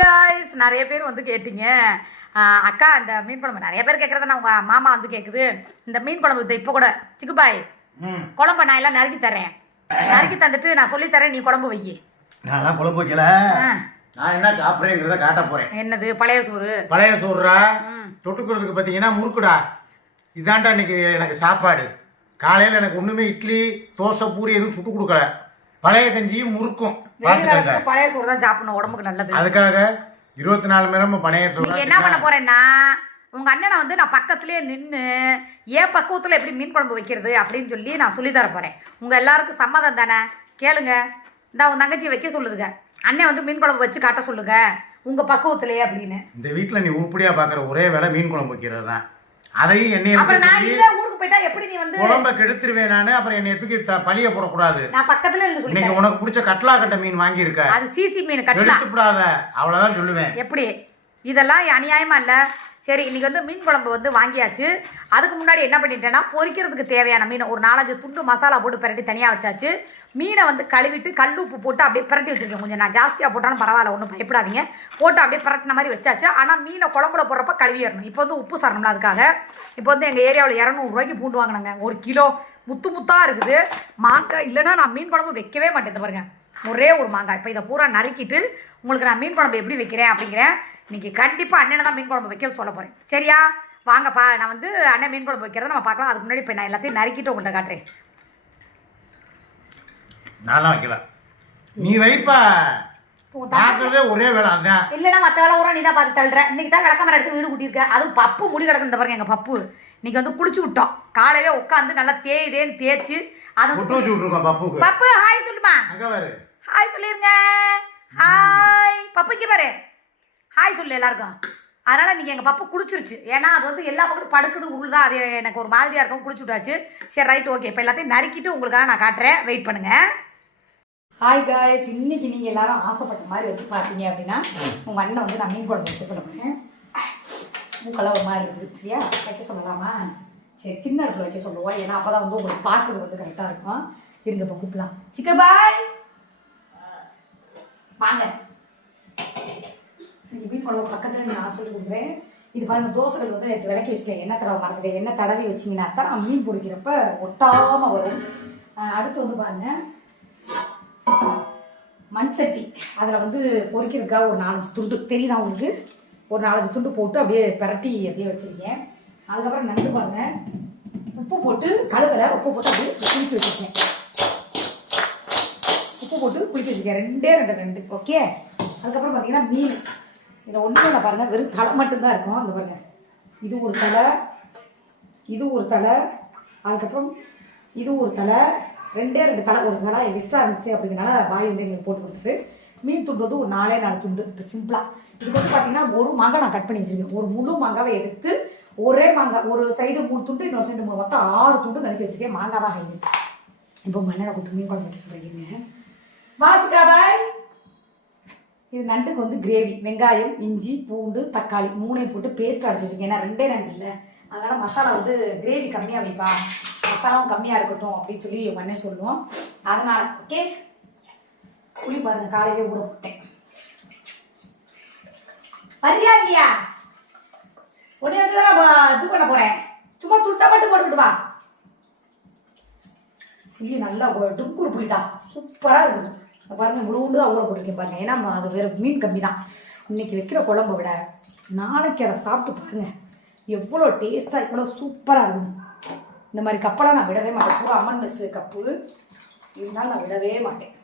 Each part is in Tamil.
காய்ஸ், நிறைய பேர் வந்து கேட்டீங்க அக்கா இந்த மீன் குழம்பு நிறைய பேர் கேட்குறதுனா உங்கள் மாமா வந்து கேட்குது. இந்த மீன் குழம்பு இப்போ கூட சிக்குபாய் குழம்பு நான் எல்லாம் நறுக்கி தரேன், நறுக்கி தந்துட்டு நான் சொல்லி தரேன், நீ குழம்பு வை. நான் குழம்பு வைக்கல, நான் என்ன சாப்பிட்றேங்கிறத காட்ட போறேன். என்னது? பழைய சோறு. பழைய சோறுடா. தொட்டுக்கிறதுக்கு பார்த்தீங்கன்னா முறுக்குடா. இதாண்டா இன்னைக்கு எனக்கு சாப்பாடு. காலையில் எனக்கு ஒன்றுமே இட்லி தோசை பூரி எதுவும் சுட்டு கொடுக்கல. பழைய கஞ்சியும் முறுக்கும். பழைய சோறு தான் சாப்பிடணும், உடம்புக்கு நல்லது. அதுக்காக 24 மணி நேரமும் பழைய சோறு. என்ன பண்ண போறேன்னா, உங்க அண்ணனை வந்து நான் பக்கத்துலேயே நின்று ஏன் பக்குவத்தில் எப்படி மீன் குழம்பு வைக்கிறது அப்படின்னு சொல்லி நான் சொல்லி தர போறேன். உங்க எல்லாருக்கும் சம்மதம் தானே? கேளுங்க. இந்த உன் தங்கச்சி வைக்க சொல்லுதுங்க, அண்ணன் வந்து மீன் குழம்பு வச்சு காட்ட சொல்லுங்க உங்க பக்குவத்திலேயே அப்படின்னு. இந்த வீட்டில் நீ உருப்படியா பார்க்குற ஒரே வேலை மீன் குழம்பு வைக்கிறது தான். அதையும் என்னைய அப்புறம் நான் இல்ல ஊருக்கு போயிட்டா எப்படி நீ வந்து குழம்ப கெடுத்துருவேன் நானு. அப்புறம் என்னை தூக்கி பழிய போடக்கூடாது. நான் பக்கத்துல இருந்து சொல்லி இன்னைக்கு உனக்கு பிடிச்ச கட்லா கட்ட மீன் வாங்கி இருக்க, அது சிசி மீன் கட்லா எடுத்துப்படாத, அவ்வளவுதான் சொல்லுவேன். எப்படி இதெல்லாம் அநியாயமா இல்ல? சரி, இன்னைக்கு வந்து மீன் குழம்பு வந்து வாங்கியாச்சு. அதுக்கு முன்னாடி என்ன பண்ணிட்டேன்னா, பொரிக்கிறதுக்கு தேவையான மீன் ஒரு 4-5 துண்டு மசாலா போட்டு பிரட்டி தனியாக வச்சாச்சு. மீனை வந்து கழுவிட்டு கல் உப்பு போட்டு அப்படியே பிரட்டி வச்சுருக்கேன். கொஞ்சம் நான் ஜாஸ்தியாக போட்டாலும் பரவாயில்ல, ஒன்றும் பயப்படாதீங்க. போட்டு அப்படியே பிரட்டின மாதிரி வச்சாச்சு. ஆனால் மீனை குழம்புல போடுறப்ப கழுவி வரணும். இப்போ வந்து உப்பு சரணும்ல, அதுக்காக இப்போ வந்து எங்கள் ஏரியாவில் 200 ரூபாய்க்கு பூண்டு வாங்கினாங்க. 1 கிலோ முத்து முத்தாக இருக்குது. மாங்காய் இல்லைன்னா நான் மீன் குழம்பு வைக்கவே மாட்டேன். பாருங்க, ஒரே ஒரு மாங்காய். இப்போ இதை பூரா நறுக்கிட்டு உங்களுக்கு நான் மீன் குழம்பு எப்படி வைக்கிறேன் அப்படிங்கிறேன். இன்னைக்கு கண்டிப்பாக அண்ணனை தான் மீன் குழம்பு வைக்க சொல்ல போகிறேன். சரியா? வாங்கப்பா, நான் வந்து அண்ணன் மீன் குழம்பு வைக்கிறத நம்ம பார்க்கலாம். அதுக்கு முன்னாடி இப்போ நான் எல்லாத்தையும் நறுக்கிட்டு உங்கள்கிட்ட காட்டுறேன். நான்லாம் வைக்கல, நீ வைப்பா. பார்க்கறதே ஒரே வேலை அதான். இல்லைன்னா மற்ற வேலை ஊரா நீ தான் பார்த்து தள்ளுற. இன்னைக்கு தான் விளக்கமரம் எடுத்து வீடு கூட்டியிருக்க. அதுவும் பப்பு முடி கிடக்கு. இந்த பாருங்க, எங்கள் பப்பு இன்னைக்கு வந்து குளிச்சு விட்டோம். காலையில உட்காந்து நல்லா தேய்தேன்னு தேய்ச்சி அதை பப்புக்கு. பப்பு ஹாய் சொல்லுமா, ஹாய் சொல்லிருங்க. ஹாய் பப்புக்கு பாரு, ஹாய் சொல்லு எல்லாருக்கும். அதனால் நீங்கள் எங்கள் பப்பு குளிச்சிருச்சு. ஏன்னா அது வந்து எல்லா பக்கமும் படுக்குது உள்ளதா, அது எனக்கு ஒரு மாதிரியாக இருக்கும். குளிச்சு விட்டாச்சு. சரி, ரைட், ஓகே. இப்போ எல்லாத்தையும் நறுக்கிட்டு உங்களுக்காக நான் காட்டுறேன், வெயிட் பண்ணுங்கள். ஹாய் காய்ஸ், இன்னைக்கு நீங்கள் எல்லாரும் ஆசைப்பட்ட மாதிரி வச்சு பார்த்தீங்க அப்படின்னா, உங்கள் அண்ணன் வந்து நான் மீன் குழம்பு வைக்க சொல்ல போகிறேன். மூக்கெல்லாம் ஒரு மாதிரி இருக்குது. சரியா? வைக்க சொல்லலாமா? சரி, சின்ன இடத்துல வைக்க சொல்லுவோம். ஏன்னா அப்போ தான் வந்து உங்களுக்கு பார்க்குறது வந்து கரெக்டாக இருக்கும். இருங்க, இப்போ கூப்பிடலாம். சிக்க பாய் வாங்க. இன்னைக்கு மீன் குழம்பு பக்கத்தில் நான் சொல்லி கொடுக்குறேன். இது பாருங்கள், தோசைகள் வந்து நேற்று விளக்கி வச்சுட்டேன். எண்ணெய் தடவை மறக்குது. எண்ணெய் தடவி வச்சிங்கன்னா தான் மீன் பொரிக்கிறப்ப ஒட்டாமல் வரும். அடுத்து வந்து பாருங்கள், மண் சட்டி. அதில் வந்து பொரிக்கிறதுக்காக ஒரு 4-5 துண்டு தெரியுதா உங்களுக்கு? ஒரு 4-5 துண்டு போட்டு அப்படியே பிரட்டி அப்படியே வச்சுருக்கேன். அதுக்கப்புறம் நண்டு பாருங்கள், உப்பு போட்டு கழுவலை, உப்பு போட்டு அப்படியே குளிக்க வச்சுருக்கேன். உப்பு போட்டு குளிக்க வச்சுருக்கேன். 2 நண்டு. ஓகே. அதுக்கப்புறம் பார்த்தீங்கன்னா மீன் இதில் ஒன்றும் இல்லை பாருங்கள், வெறும் தலை மட்டும்தான் இருக்கும். அந்த பாருங்கள், இது ஒரு தலை, இது ஒரு தலை, அதுக்கப்புறம் இது ஒரு தலை, 2 தலை. ஒரு தலை எக்ஸ்ட்ரா இருந்துச்சு அப்படிங்கிறனால பாய் வந்து எங்களுக்கு போட்டு கொடுத்துட்டு, மீன் துண்டு வந்து ஒரு 4 துண்டு. இப்போ சிம்பிளாக இதுக்கு வந்து பார்த்தீங்கன்னா ஒரு மாங்காய் நான் கட் பண்ணி வச்சுருக்கேன். ஒரு முழு மாங்காவை எடுத்து ஒரே மாங்காய், ஒரு சைடு 3 துண்டு, இன்னொரு சைடு 3, மொத்தம் 6 துண்டு நறுக்கி வச்சுருக்கேன். மாங்காய் தான் ஹைலைட். இப்போ மண்ணனை கூப்பிட்டு மீன் குழம்பு வைக்க சொல்லிடுங்க. வாசுகா பாய். இது நண்டுக்கு வந்து கிரேவி, வெங்காயம், இஞ்சி, பூண்டு, தக்காளி 3 போட்டு பேஸ்ட் அடிச்சு வச்சுருக்கேன். ஏன்னா 2 நண்டு இல்லை, அதனால் மசாலா வந்து கிரேவி கம்மியாக வைப்பா, மசாலாவும் கம்மியாக இருக்கட்டும் அப்படின்னு சொல்லி பண்ணே சொல்லுவோம். அதனால் ஓகே. புளி பாருங்கள், காலையிலே ஊற போட்டேன். வரியா இல்லையா? உடனே வச்சு நான் இது பண்ண போகிறேன். சும்மா துண்டை மட்டும் போட்டுக்கிட்டு வா. புளி நல்லா டுக்கூர் புளிட்டா சூப்பராக இருக்குது. பாருங்கள், முழுண்டு தான் ஊற போட்டிருக்கேன் பாருங்கள். ஏன்னா அது வேறு மீன் கம்மி தான். இன்றைக்கி வைக்கிற குழம்பை விட நாளைக்கு அதை சாப்பிட்டு பாருங்கள், எவ்வளோ டேஸ்ட்டாக எவ்வளோ சூப்பராக இருக்கும். இந்த மாதிரி கப்பெல்லாம் நான் விடவே மாட்டேன். பூரா அம்மன் மெஸ் கப்பு இருந்தாலும் நான் விடவே மாட்டேன்.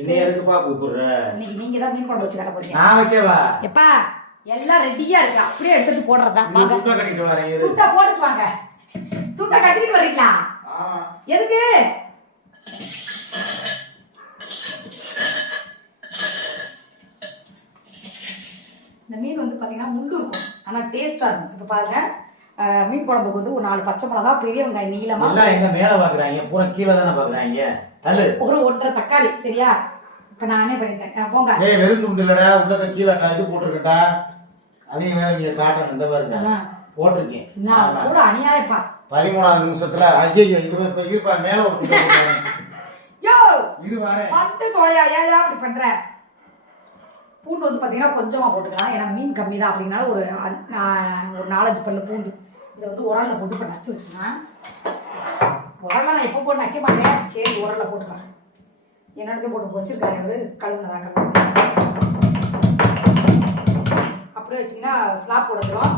இன்னைக்கு நீங்கள் தான் மீன் குழம்பு வச்சு வேலை போகிறீங்க. எப்பா எல்லாம் ரெடியாக இருக்கு, அப்படியே எடுத்துட்டு போடுறதா. துண்டை போட்டுட்டு வாங்க. துண்டை கட்டிட்டு வர்றீங்களா? எதுக்கு? இந்த மீன் வந்து பார்த்தீங்கன்னா முள்ளு இருக்கும், ஆனால் டேஸ்ட்டாக இருக்கும். இப்போ பாருங்கள், மீன் குழம்புக்கு வந்து ஒரு 4 பச்சை மிளகா, பெரிய வெங்காயம் நீளமாக, எங்க மேலே பார்க்குறாங்க, பூரா கீழே தானே பார்க்குறாங்க, ஒரு 1.5 தக்காளி. சரியா? இப்போ நானே பண்ணிட்டேன். போங்க. வெறும் துண்டு இல்லடா, உள்ள கீழே இது போட்டிருக்கட்டா, அதையும் வேற நீங்க காட்டணும். இந்த பாருங்க போட்டிருக்கேன். நான் கூட அநியாயப்பா 13வது நிமிஷத்துல. ஐயோ, இது இருப்பா மேலே ஒரு யோ இது வாரே பட்டு தொலையா ஏயா அப்படி பண்ற? பூண்டு வந்து பார்த்தீங்கன்னா கொஞ்சமாக போட்டுக்கலாம், ஏன்னா மீன் கம்மி தான் அப்படின்னால ஒரு 4-5 பல்லு பூண்டு இதை வந்து உரலில் போட்டு இப்போ நச்சு வச்சுக்கலாம். உரலில் நான் எப்போ போட்டு நக்க மாட்டேன், சரி உரலில் போட்டுக்கலாம். என்னோடதே போட்டு வச்சிருக்காரு அவரு கழுவுனதா அப்படியே வச்சிங்கன்னா ஸ்லாப் போடுறோம்.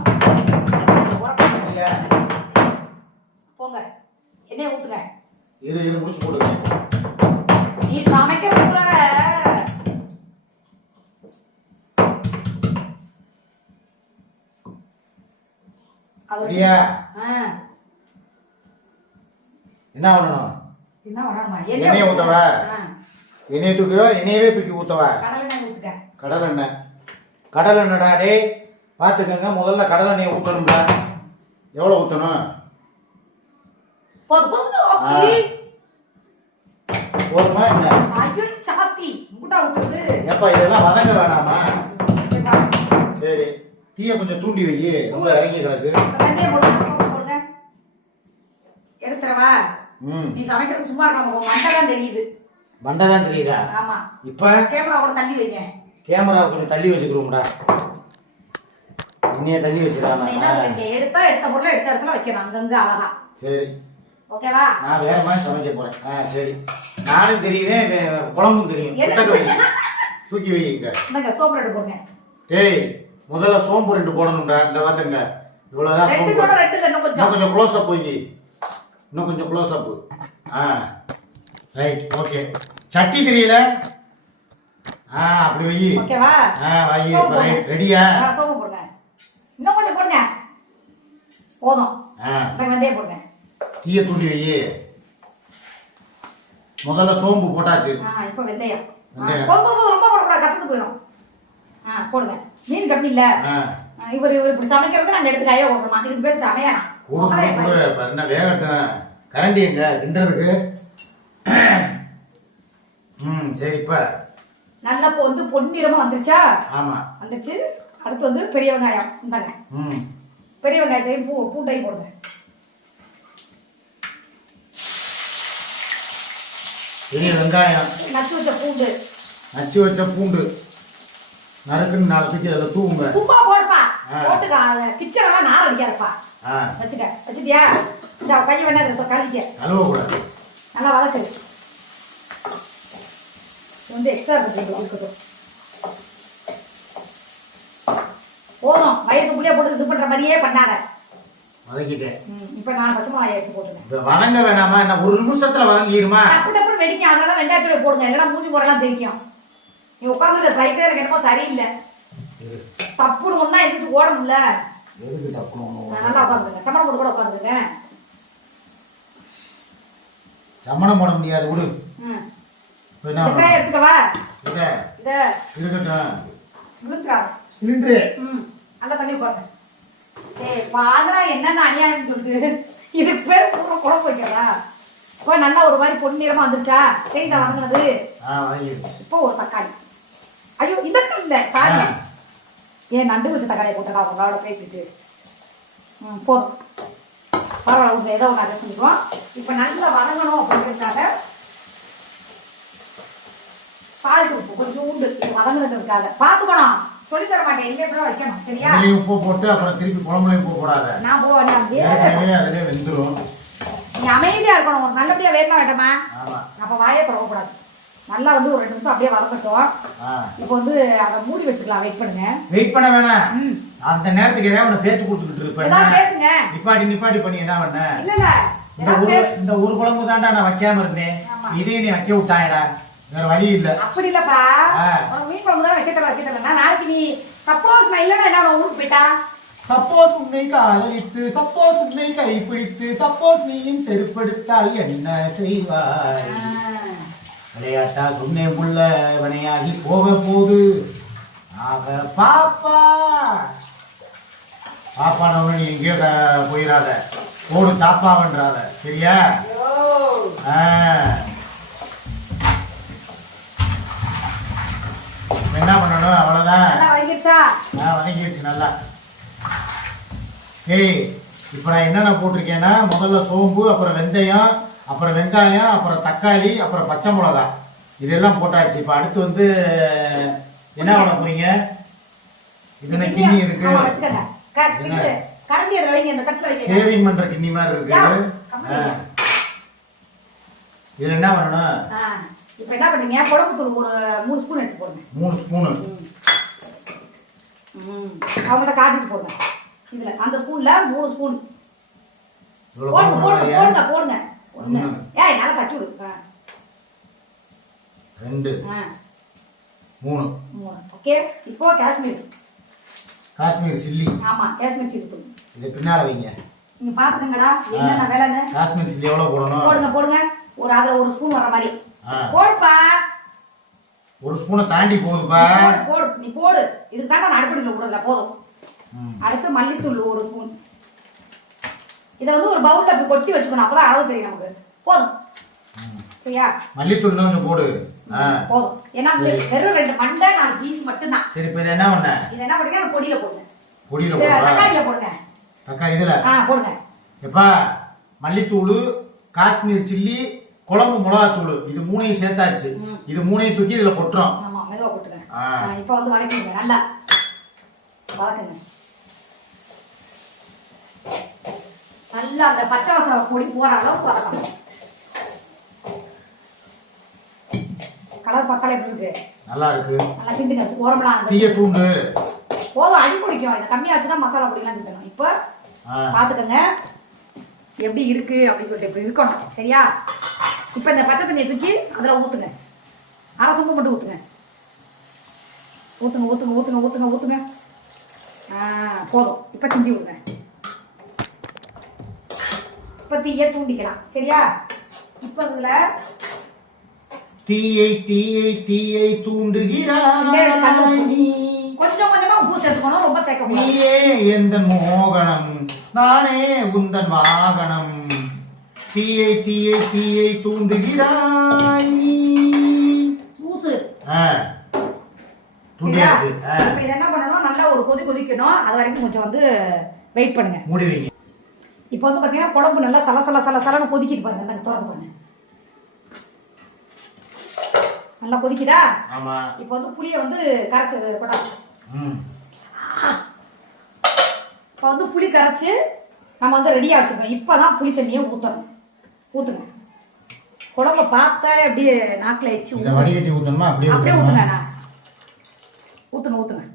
போங்க எண்ணெயை ஊற்றுங்க. இரு முடிச்சு போடுங்க. நீ சமைக்கிறதுக்குள்ளார என்ன பண்ணணும்? என்ன பண்ணணுமா? எண்ணெயை ஊத்தவா? எண்ணெயை தூக்குவா? எண்ணெயவே தூக்கி ஊத்தவா? கடலெண்ணெய் ஊத்துக்க. கடலெண்ணெய். கடலெண்ணடா டேய், பார்த்துக்கங்க. முதல்ல கடலெண்ணெயை ஊற்றணும்ல. எவ்வளோ ஊற்றணும்? போதுமா என்ன? ஐயோ சாஸ்தி முட்டா ஊத்துறது. ஏப்பா இதெல்லாம் வதங்க வேணாமா? சரி, தீயை கொஞ்சம் தூண்டி வை, ரொம்ப இறங்கி கிடக்கு. போடுங்க எடுத்துறவா. நீ சமைக்கிறது சும்மா இருக்காம மண்டை தான் தெரியுது. மண்டை தான் தெரியுதா? ஆமா. இப்ப கேமரா கூட தள்ளி வைங்க. கேமரா கொஞ்சம் தள்ளி வச்சுக்கிறோம்டா. இன்னைய தள்ளி வச்சிடாம. என்ன சொல்றீங்க? எடுத்த பொருளை எடுத்த இடத்துல வைக்கணும், அங்கங்க அழகா. சரி ஓகேவா? நான் வேற மாதிரி சமைக்க போறேன். சரி, நானும் தெரியுவேன், குழம்பும் தெரியும். தூக்கி வைங்க. இந்தங்க சோப்பு ரெண்டு போடுங்க. டேய், முதல்ல சோம்பு 2 போடணும்டா. இந்த வந்துங்க இவ்வளவுதான். கொஞ்சம் க்ளோஸ் அப் போய், இன்னும் கொஞ்சம் க்ளோஸ் அப். Right, okay. சட்டி தெரியல. அப்படி வை. ஓகேவா? வை. ரெடியா? சோம்பு போடுங்க. இன்னும் கொஞ்சம் போடுங்க. போதும். வெந்தயம் போடுங்க. தீயை தூண்டி வை. முதல்ல சோம்பு போட்டாச்சு. இப்போ வெந்தயம். ரொம்ப போடக்கூடாது, கசந்து போயிடும். போடுங்க. மீன் கம்மி இல்ல. இவர் இப்படி சமைக்கிறது நாங்க எடுத்து கையை ஓடுறோமா? இதுக்கு பேர் சமையா? என்ன வேகட்டும். கரண்டி எங்க கிண்டுறதுக்கு? சரி, இப்ப நல்லா வந்து பொன்னிறமா வந்துருச்சா? ஆமா வந்துருச்சு. அடுத்து வந்து பெரிய வெங்காயம். இந்தாங்க பெரிய வெங்காயத்தையும் பூண்டையும் போடுங்க. பெரிய வெங்காயம், நச்சு வச்ச பூண்டு நறுக்குன்னு 4 பிச்சு அதில் தூவுங்க. சும்மா போடுப்பா, போட்டுக்கா. கிச்சனெல்லாம் நார் அடிக்காதப்பா. வச்சுட்டியா? இந்த கையை வேணா கழுவிக்க. கழுவக்கூடாது. நல்லா வதக்கு. வந்து எக்ஸ்ட்ரா இருக்கட்டும். போதும். வயசு புள்ளியா போட்டு இது பண்ற மாதிரியே பண்ணாத. வதக்கிட்டேன். இப்ப நான் பச்சை மிளகாய் எடுத்து போட்டுருக்கேன். வதங்க வேணாமா? என்ன ஒரு நிமிஷத்துல வதங்கிடுமா? அப்படி வெடிக்க. அதனால வெங்காயத்தோட போடுங்க, இல்லைன்னா மூஞ்சி முறையெல்லாம் தெரிக்கும். நீ உட்காந்துருக்க சைஸே எனக்கு என்னமோ சரியில்லை. தப்புன்னு ஒன்னா எதிர்த்து ஓட முடியல. நல்லா உட்காந்துருங்க. சமணம் போட்டு கூட உட்காந்துருங்க. சமணம் போட முடியாது, விடு. எடுத்துக்கவா? சிலிண்டரு நல்லா தண்ணி உட்காந்து. வாங்கடா, என்னென்ன அநியாயம் சொல்லிட்டு இதுக்கு பேர் குழம்பு வைக்கிறதா? இப்போ நல்லா ஒரு மாதிரி பொன்னிறமா வந்துருச்சா? சரிதா வாங்கினது. இப்போ ஒரு தக்காளி. ஐயோ இதற்கு இல்லை, சாரி. ஏன் நண்டு வச்ச தக்காளியை போட்டா உங்களோட பேசிட்டு? போதும், பரவாயில்ல. உங்க ஏதோ ஒன்று அட்ஜஸ்ட் பண்ணிக்குவோம். இப்போ நல்லா வதங்கணும் அப்படிங்கிறதுக்காக சால்ட் உப்பு கொஞ்சம் உண்டு. இது வதங்குறதுக்காக பார்த்துக்கணும். சொல்லி தர மாட்டேன், எங்கே எப்படி வைக்கணும், சரியா? உப்பு போட்டு அப்புறம் திருப்பி குழம்புலையும் உப்பு போடாத. நான் அதிலே வெந்துடும். நீ அமைதியா இருக்கணும். உனக்கு நல்லபடியா வேணுமா வேண்டாமா? அப்ப வாயே திறக்கக்கூடாது. நல்லா வந்து ஒரு 2 நிமிஷம் அப்படியே வதக்கட்டும். இப்போ வந்து அதை மூடி வச்சுக்கலாம். வெயிட் பண்ணுங்க. வெயிட் பண்ண வேணாம். அந்த நேரத்துக்கு ஏதாவது பேச்சு கொடுத்துக்கிட்டு இருப்பேன். பேசுங்க. நிப்பாட்டி பண்ணி என்ன பண்ண? இல்ல இந்த ஒரு குழம்பு தான்டா நான் வைக்காம இருந்தேன். இதையும் நீ வைக்க விட்டாயடா. வேற வழி இல்ல. அப்படி இல்லப்பா, மீன் குழம்பு தானே வைக்க நாளைக்கு நீ சப்போஸ் நான் இல்லைன்னா என்ன ஊருக்கு போயிட்டா? சப்போஸ் உன்னை காதலித்து, சப்போஸ் உன்னை கைப்பிடித்து, சப்போஸ் நீயும் செருப்படுத்தால் என்ன செய்வாய்? விளையாட்டா சொன்னேன் புள்ள, வினையாகி போக போது. ஆக பாப்பா பாப்பானவனு நீ எங்கேயோ போயிடாத. போடு தாப்பாவன்றாத, சரியா? என்ன பண்ணணும்? அவ்வளவுதான். வதங்கிடுச்சு நல்லா. ஏய், இப்போ நான் என்னென்ன போட்டிருக்கேன்னா, முதல்ல சோம்பு, அப்புறம் வெந்தயம், அப்புறம் வெங்காயம், அப்புறம் தக்காளி, அப்புறம் பச்சை மிளகாய், இதெல்லாம் போட்டாச்சு. இப்போ அடுத்து வந்து என்ன பண்ண போறீங்க? இது என்ன கிண்ணி இருக்கு? ஆமா வச்சுக்கங்க. இது கரண்டி அதுல வைங்க, இந்த தட்டுல வைங்க. சேவிங் பண்ற கிண்ணி மாதிரி இருக்கு. இது என்ன பண்ணணும்? இப்போ என்ன பண்றீங்க? குழம்பு தூள் ஒரு 3 ஸ்பூன் எடுத்து போடுங்க. 3 ஸ்பூன். அவங்கள்ட்ட காட்டிட்டு போடுங்க. இதுல அந்த ஸ்பூன்ல 3 ஸ்பூன் போடுங்க போடுங்க போடுங்க போடுங்க. ஒண்ணு ஏய் நல்லா தட்டி விடு. 2 3 ஓகே. இப்போ காஷ்மீர் சில்லி. ஆமா காஷ்மீர் சில்லி தூள். இது பின்னால வைங்க. நீங்க பாத்துக்கங்கடா என்னென்ன வேலைன்னு. காஷ்மீர் சில்லி எவ்வளவு போடணும்? போடுங்க போடுங்க. அதுல 1 ஸ்பூன் வர மாதிரி போடுப்பா. 1 ஸ்பூனை தாண்டி போகுதுப்பா. போடு நீ போடு. இதுக்கு தான் நான் அடுப்படியில் விடல போதும். அடுத்து மல்லித்தூள் 1 ஸ்பூன். இதை வந்து ஒரு பவுல்ல அப்படி கொட்டி வச்சுக்கணும், அப்பதான் அளவு தெரியும் நமக்கு. போதும் சரியா? மல்லித்தூள் கொஞ்சம் போடு. போதும். ஏன்னா வெறும் 2 மண்டை 4 பீஸ் மட்டும் தான். சரி இப்போ இது என்ன பண்ண? இது என்ன பண்ணுங்க? பொடியில போடுங்க. பொடியில போடுங்க. தக்காளியில போடுங்க. தக்காளி இதுல போடுங்க. எப்பா மல்லித்தூள், காஷ்மீர் சில்லி, குழம்பு மிளகாத்தூள் இது 3ஐயும் சேர்த்தாச்சு. இது 3ஐயும் தூக்கி இதுல கொட்டுறோம். ஆமா மெதுவா கொட்டுங்க. இப்போ வந்து வதக்குங்க. நல்லா வதக்குங்க. நல்லா அந்த பச்சை வாசனை பொடி போற அளவுக்கு வதக்கணும். கலர் பத்தாலே எப்படி இருக்கு? நல்லா இருக்கு. நல்லா கிண்டுங்க. ஓரம்லாம் அந்த தீய தூண்டு. போதும், அடி பிடிக்கும். இது கம்மியா வச்சுனா மசாலா பொடிலாம் கிண்டணும். இப்போ பாத்துக்கங்க எப்படி இருக்கு அப்படின்னு சொல்லிட்டு இப்படி இருக்கணும் சரியா? இப்போ இந்த பச்சை தண்ணியை தூக்கி அதில் ஊற்றுங்க. 1/2 சொம்பு மட்டும் ஊற்றுங்க. ஊற்றுங்க ஊற்றுங்க ஊற்றுங்க ஊற்றுங்க ஊற்றுங்க. போதும். இப்போ கிண்டி விடுங்க. இப்போ தீயை தூண்டிக்கலாம் சரியா? இப்போ இதில் தீயை தீயை தீயை தூண்டுகிறாய். கொஞ்சம் கொஞ்சமா உப்பு சேர்த்துக்கணும், ரொம்ப சேர்க்க கூடாது. நீயே எந்தன் மோகனம், நானே உந்தன் வாகனம். தீயை தீயை தீயை தூண்டுகிறாய். பூசு தூண்டியாச்சு. இப்போ இதை என்ன பண்ணணும்? நல்லா ஒரு கொதி கொதிக்கணும். அது வரைக்கும் கொஞ்சம் வந்து வெயிட் பண்ணுங்க. மூடி வைங்க. இப்போ வந்து பார்த்தீங்கன்னா குழம்பு நல்லா சல சல சலன்னு கொதிக்கிட்டு பாருங்க. அந்த திறந்து பாருங்க. நல்லா கொதிக்குதா? ஆமா. இப்போ வந்து புளியை வந்து கரைச்சி கொட்டாச்சு. இப்போ வந்து புளி கரைச்சி நம்ம வந்து ரெடியாக வச்சுருக்கோம். இப்போ தான் புளி தண்ணியை ஊற்றணும். ஊற்றுங்க. குழம்பு பார்த்தாலே அப்படியே நாக்கில் வச்சு வடிகட்டி ஊற்றணுமா? அப்படியே ஊற்றுங்கண்ணா. ஊற்றுங்க ஊற்றுங்க.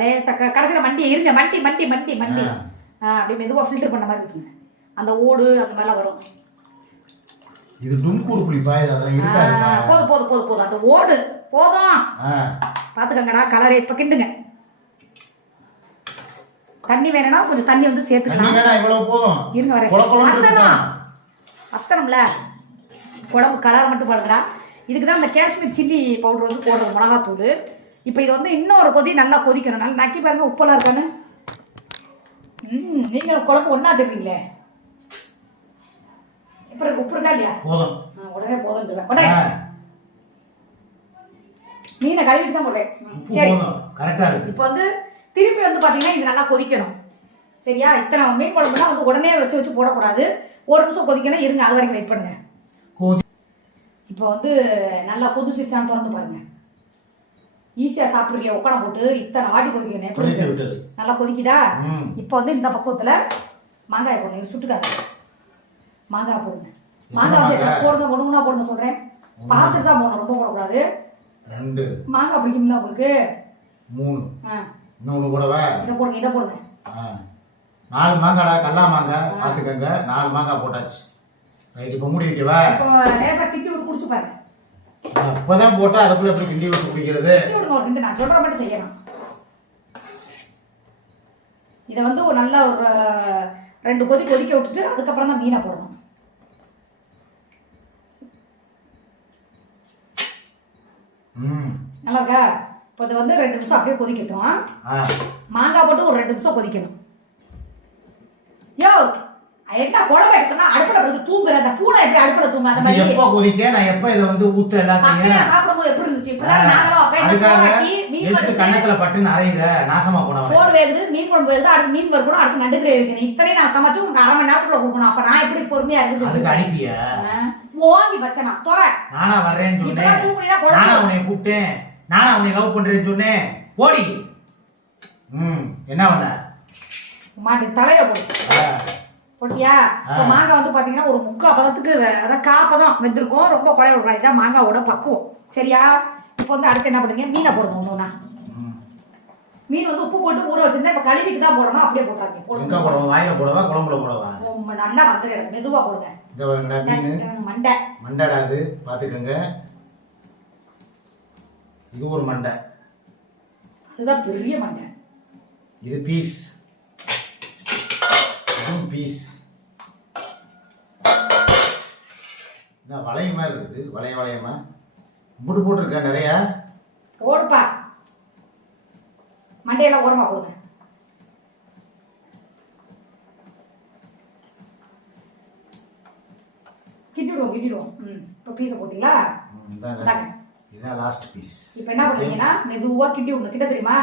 லேசாக கடைசியில் மண்டியை இருங்க. மண்டி மண்டி மண்டி மண்டி அப்படியே மெதுவாக ஃபில்டர் பண்ண மாதிரி ஊற்றுங்க. அந்த ஓடு அந்த மாதிரிலாம் வரும். இது டும்கூர் புளி பாயுது, அதெல்லாம் இருக்காது. போதும் போதும் போதும் போதும். அந்த ஓடு போதும். பாத்துக்கங்கடா. கலரை இப்ப கிண்டுங்க. தண்ணி வேணும்னா கொஞ்சம் தண்ணி வந்து சேர்த்துக்கலாம். தண்ணி வேணா இவ்வளவு போதும். இருங்க வரேன். அத்தனம்ல குழம்பு கலர் மட்டும் பாருங்கடா. இதுக்கு தான் அந்த காஷ்மீர் சில்லி பவுடர் வந்து போடுறது, மிளகாத்தூள். இப்போ இது வந்து இன்னொரு கொதி நல்லா கொதிக்கணும். நல்லா நக்கி பாருங்க உப்பெல்லாம் இருக்கான்னு. நீங்க குழம்பு ஒன்னா தெரியுங்களே. இப்போ உப்பு இருக்கா இல்லையா? போதும். உடனே போதும். மீனை கழுவிட்டு தான் போடுறேன். சரி கரெக்டா இருக்கு. இப்போ வந்து திருப்பி வந்து பாத்தீங்கன்னா இது நல்லா கொதிக்கணும் சரியா? இத்தனை மீன் குழம்புனா வந்து உடனே வச்சு வச்சு போடக்கூடாது. 1 நிமிஷம் கொதிக்கணும். இருங்க, அது வரைக்கும் வெயிட் பண்ணுங்க. இப்போ வந்து நல்லா கொதிச்சிருச்சான்னு திறந்து பாருங்க. ஈஸியா சாப்பிடுறீங்க. உக்கணம் போட்டு இத்தனை வாட்டி கொதிக்கணும். நல்லா கொதிக்குதா? இப்போ வந்து இந்த பக்குவத்துல மாங்காய் போடுங்க. சுட்டுக்காது மாங்காய் போடுங்க. மாங்காய் வந்து போடுங்க. ஒண்ணுன்னா போடுங்க சொல்றேன். பார்த்துட்டு தான் போடணும், ரொம்ப போடக்கூடாது. 2 மாங்காய் பிடிக்கும்னா உங்களுக்கு? 3 இன்னொன்று போடவா? இதை போடுங்க. இதை போடுங்க. 4 மாங்காடா. கல்லா மாங்காய் பார்த்துக்கங்க. 4 மாங்காய் போட்டாச்சு. ரைட். இப்போ மூடி வைக்கவா? இப்போ லேசா கிண்டி விட்டு குடிச்சு பாருங்க. அப்பதான் போட்டா அதுக்குள்ள எப்படி கிண்டி விட்டு குடிக்கிறது? கிண்டி விடுங்க. ஒரு 2 நான் சொல்ற மட்டும் செய்யணும். இதை வந்து ஒரு நல்ல ஒரு 2 கொதி கொதிக்க விட்டுட்டு அதுக்கப்புறம் தான் மீனை போடணும். நல்லா இருக்கா? இப்போ இதை வந்து 2 நிமிஷம் அப்படியே கொதிக்கட்டும். மாங்காய் போட்டு ஒரு 2 நிமிஷம் கொதிக்கணும். யோ என்ன குழம்பு எடுத்தா அடுப்புல போட்டு தூங்குற அந்த பூனை எப்படி அடுப்புல தூங்க? அந்த மாதிரி எப்போ கொதிக்க நான் எப்போ இதை வந்து ஊத்த எல்லாத்தையும் சாப்பிடும்போது எப்படி இருந்துச்சு? இப்பதான் நாங்களும் அப்ப மீன் வந்து கண்ணத்துல பட்டுன்னு அரையிற நாசமா போனவன். சோறு வேகுது, மீன் குழம்பு வேகுது, அடுத்து மீன் வறுக்கணும், அடுத்து நண்டு கிரேவி வைக்கணும். இத்தனையும் நான் சமைச்சு உங்களுக்கு 1/2 மணி நேரத்துக்குள்ள கொடுக்கணும். அப்ப நான் எப்படி பொறுமையா இருக்கு? அதுக்கு அடிப்பியா? ஓங்கி வச்சனா தொற நானா வர்றேன்னு சொன்னேன். நானா உன்னை கூப்பிட்டேன். நானா உன்னை லவ் பண்றேன்னு சொன்னேன் போடி. என்ன பண்ண மாட்டு தலையில போடு. போட்டியா? இப்போ மாங்காய் வந்து பாத்தீங்கன்னா ஒரு 3/4 பதத்துக்கு அதான் 1/4 பதம் வெந்திருக்கும். ரொம்ப குழைய விடுறாங்க. இதான் மாங்காவோட பக்குவம். சரியா? இப்போ வந்து அடுத்து என்ன பண்ணுங்க, மீனை போடுங்க. ஒண்ணுனா மீன் வந்து உப்பு போட்டு ஊற வச்சிருந்தேன். இப்போ கழுவிட்டு தான் போடணும். அப்படியே போட்டுறாங்க. எங்க போடுவோம்? வாயில போடவா குழம்புல போடவா? நல்லா வந்து எனக்கு மெதுவா போடுங்க. இந்த மீன் மண்டை மண்டடா அது பாத்துக்கங்க. இது ஒரு மண்டை, அதுதான் பெரிய மண்டை. இது பீஸ், இதுவும் பீஸ். என்ன வளைய மாதிரி இருக்குது? வளையமா முட்டு போட்டுருக்க நிறைய. போடுப்பா. மண்டையெல்லாம் ஓரமா போடுங்க. கிட்டிடுவோம். இப்போ பீஸை போட்டீங்களா? இதான் லாஸ்ட் பீஸ். இப்போ என்ன பண்ணுவீங்கன்னா மெதுவா கிட்டி விடணும். கிட்ட தெரியுமா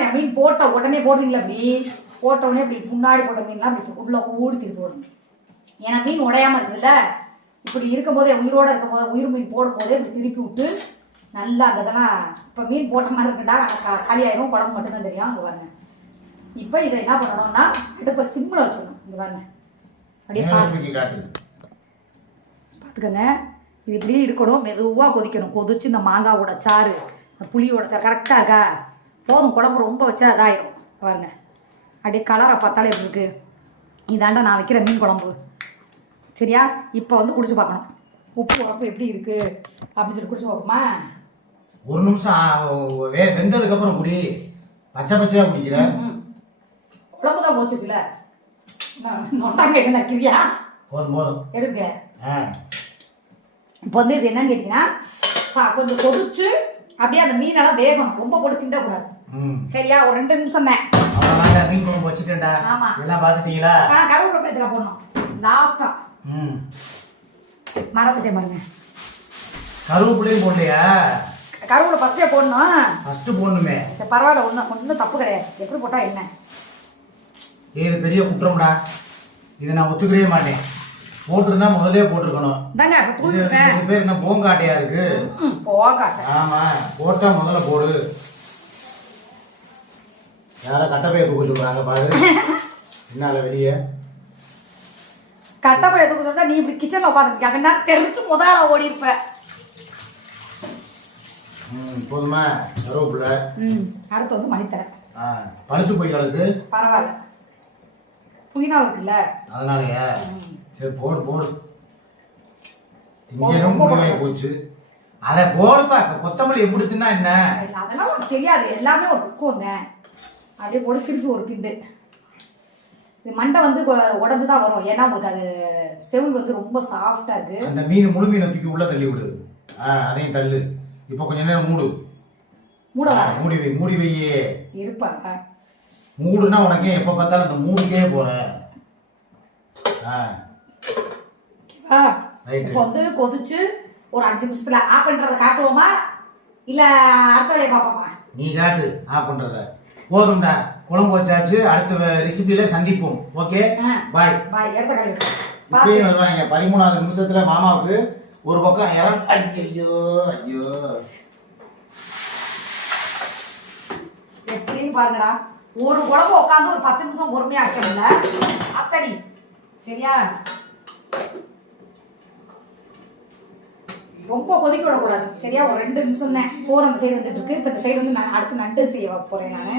நீ மீன் போட்ட உடனே போடுறீங்களா? அப்படி போட்ட உடனே இப்படி முன்னாடி போட்ட மீன்லாம் இப்படி உள்ள ஊடி திருப்பி போடணும். ஏன்னா மீன் உடையாம இருக்குதுல்ல. இப்படி இருக்கும் போதே உயிரோட இருக்கும் போதே உயிர் மீன் போடும் போதே இப்படி திருப்பி விட்டு நல்லா அந்த இதெல்லாம் இப்போ மீன் போட்ட மாதிரி இருக்குண்டா காலியாயிரும். குழம்பு மட்டும்தான் தெரியும். அங்கே பாருங்க. இப்போ இதை என்ன பண்ணணும்னா அடுப்பை சிம்மில் வச்சிடணும். இங்கே பாருங்க. அப்படியே பார்த்துக்கோங்க. இது இப்படி இருக்கணும். மெதுவாக கொதிக்கணும். கொதிச்சு இந்த மாங்காவோட சாறு இந்த புளியோட சாறு கரெக்டாக இருக்கா? போதும். குழம்பு ரொம்ப வச்சா அதாயிரும். பாருங்க. அப்படியே கலரை பார்த்தாலே எப்படி இருக்கு? இதாண்டா நான் வைக்கிற மீன் குழம்பு. சரியா? இப்போ வந்து குடிச்சு பார்க்கணும். உப்பு உரப்பு எப்படி இருக்கு அப்படின்னு சொல்லி குடிச்சு பார்ப்போமா? ஒரு நிமிஷம் வெந்ததுக்கு அப்புறம் குடி. பச்சையா குடிக்கிற. குழம்பு தான் போச்சுல. நொட்டாங்க நக்கிறியா? போதும் எடுங்க. இப்போ வந்து இது என்னன்னு கேட்டீங்கன்னா கொஞ்சம் கொதிச்சு அப்படியே அந்த மீனெல்லாம் வேகணும். ரொம்ப போட்டு கிண்டக்கூடாது. சரியா? ஒரு 2 நிமிஷம் தான். மீன் குழம்பு வச்சுட்டேன்டா. ஆமா, எல்லாம் பாத்துட்டீங்களா? கருவேப்பிலை இதுல போடணும் லாஸ்டா. மறந்துட்டேன் பாருங்க. கருவேப்பிலையும் போடலையா? கருவேப்பிலை ஃபர்ஸ்டே போடணும். ஃபர்ஸ்ட் போடணுமே. சரி பரவாயில்ல. ஒன்றும் தப்பு கிடையாது. எப்படி போட்டா என்ன? இது பெரிய குற்றம்டா. இதை நான் ஒத்துக்கவே மாட்டேன். போட்டுருந்தா முதல்ல போட்டிருக்கணும். இது பேர் என்ன போங்காட்டையா இருக்கு? போங்காட்டை. ஆமா, போட்டா முதல்ல போடு. யார கட்டப்பைய தூக்க சொல்றாங்க பாரு. என்னால வெளியே கட்டப்பைய தூக்க சொல்றா? நீ இப்படி கிச்சன்ல உட்காந்துருக்கியா? தெரிச்சு முதல்ல ஓடி இருப்ப. போதுமா? கருவேப்பிலை. அடுத்து வந்து மணித்தலை. பழுத்து போய் கிடக்கு. பரவாயில்ல. புதினா இருக்குல்ல அதனாலயா? சரி போடு. இங்கேயும் முடிவாகி போச்சு. அதை போடுப்பா. கொத்தமல்லி எப்படி தின்னா என்ன? அதெல்லாம் உனக்கு தெரியாது. எல்லாமே ஒரு பக்குவங்க. அப்படியே போட்டு திருப்பி ஒரு கிண்டு. இது மண்டை வந்து உடஞ்சுதான் வரும். ஏன்னா உங்களுக்கு அது செவுள் வந்து ரொம்ப சாஃப்டா இருக்கு. அந்த மீன் முழு மீனை தூக்கி உள்ள தள்ளி விடு. அதையும் தள்ளு. இப்போ கொஞ்ச நேரம் மூடி வையே இருப்பாங்க. மூடுனா உனக்கே எப்ப பார்த்தாலும் அந்த மூடுக்கே போற. இப்போ வந்து கொதிச்சு ஒரு 5 நிமிஷத்துல ஆஃப் பண்றத காட்டுவோமா இல்ல அடுத்த வேலையை பார்ப்போமா? நீ காட்டு ஆஃப் பண்றத. போதும்டா. குழம்பு வச்சாச்சு. அடுத்த ரெசிபியில சந்திப்போம். ஓகே, பாய். எடுத்த கழுவி இப்பயும் வருவாங்க. 13வது நிமிஷத்துல மாமாவுக்கு ஒரு பக்கம் ஐயோ எப்படின்னு பாருங்கடா. ஒரு குழம்பு உட்காந்து ஒரு 10 நிமிஷம் பொறுமையா இருக்கணும்ல அத்தடி. சரியா? ரொம்ப கொதிக்க விடக்கூடாது. சரியா? ஒரு 2 நிமிஷம் தான். சோறு அந்த சைடு வந்துட்டு இருக்கு. இப்போ இந்த சைடு வந்து நான் அடுத்து நண்டு செய்ய போறேன். நானு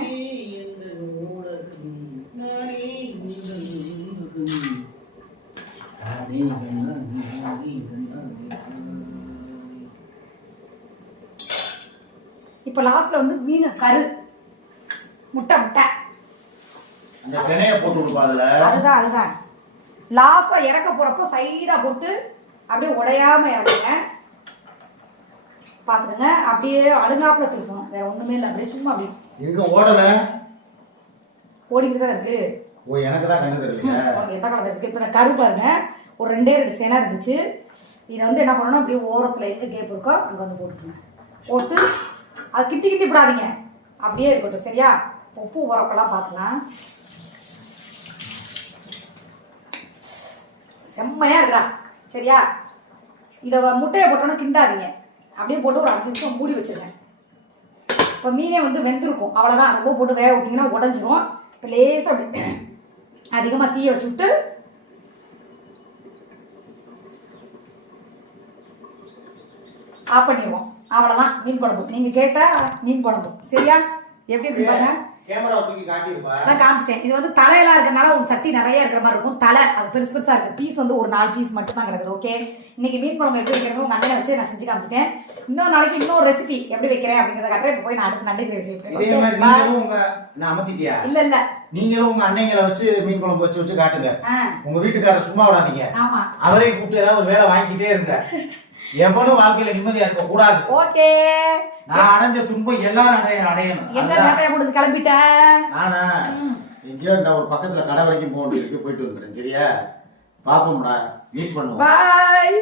இப்போ லாஸ்ட்ல வந்து மீன் கரு முட்டை அந்த செனைய போட்டு விடுப்பா. அதுதான் லாஸ்டா இறக்க போறப்ப சைடா போட்டு அப்படியே உடையாம இறக்குங்க. பாத்துடுங்க. அப்படியே அழுங்காப்புல திருப்பணும். வேற ஒண்ணுமே இல்லை. அப்படியே சும்மா அப்படி எங்க ஓடல ஓடிக்கிட்டு தான் இருக்கு. எனக்கு தான் கண்டு தெரியலையா? உனக்கு எந்த கலர் இருக்கு? இப்போ இந்த கரு பாருங்க. ஒரு 2 செனை இருந்துச்சு. இதை வந்து என்ன பண்ணணும்? அப்படியே ஓரத்துல எங்க கேப் இருக்கோ அங்க வந்து போட்டுக்கணும். போட்டு அது கிட்டி விடாதீங்க. அப்படியே இருக்கட்டும். சரியா? உப்பு உரப்பெல்லாம் பார்க்கலாம். செம்மையா இருக்கா? சரியா? இதை முட்டையை போட்டோன்னா கிண்டாதீங்க. அப்படியே போட்டு ஒரு 5 நிமிஷம் மூடி வச்சிருக்கேன். இப்போ மீனே வந்து வெந்திருக்கும், அவ்வளோதான். ரொம்ப போட்டு வேக விட்டிங்கன்னா உடஞ்சிரும். இப்போ லேசாக அப்படி அதிகமாக தீயை வச்சு விட்டு ஆஃப் பண்ணிடுவோம். அவ்வளோதான் மீன் குழம்பு. நீங்கள் கேட்டால் மீன் குழம்பு. சரியா? எப்படி இருக்கு பாருங்க. கேமரா தூக்கி காட்டியிருப்பா. நான் காமிச்சிட்டேன். இது வந்து தலையெல்லாம் இருக்கிறனால உங்களுக்கு சட்டி நிறைய இருக்கிற மாதிரி இருக்கும். தலை அது பெருசு பெருசாக இருக்குது. பீஸ் வந்து ஒரு 4 பீஸ் மட்டும் தான் கிடக்குது. ஓகே, இன்னைக்கு மீன் குழம்பு எப்படி வைக்கிறது உங்கள் அண்ணனை வச்சு நான் செஞ்சு காமிச்சிட்டேன். இன்னொரு நாளைக்கு இன்னொரு ரெசிபி எப்படி வைக்கிறேன் அப்படிங்கிறத காட்டுறேன். இப்போ போய் நான் அடுத்து நண்டு கிரேவி செய்யறேன். இல்ல இல்ல, நீங்களும் உங்க அன்னைங்களை வச்சு மீன் குழம்பு வச்சு காட்டுங்க. உங்க வீட்டுக்காரர் சும்மா விடாதீங்க. ஆமா, அவரையும் கூப்பிட்டு ஏதாவது வேலை வாங்கிக்கிட்டே இருங்க. எவனும் வாழ்க்கையில நிம்மதியா இருக்க கூடாது. ஓகே, நான் அடைஞ்ச துன்பம் எல்லாரும் அடையணும். எங்க நாட்டைய முடிஞ்சு கிளம்பிட்ட நானா எங்கேயோ இந்த ஒரு பக்கத்துல கடை வரைக்கும் போயிட்டு வந்துடுறேன். சரியா? பாப்போம்டா, மீட் பண்ணுவோம். பாய்.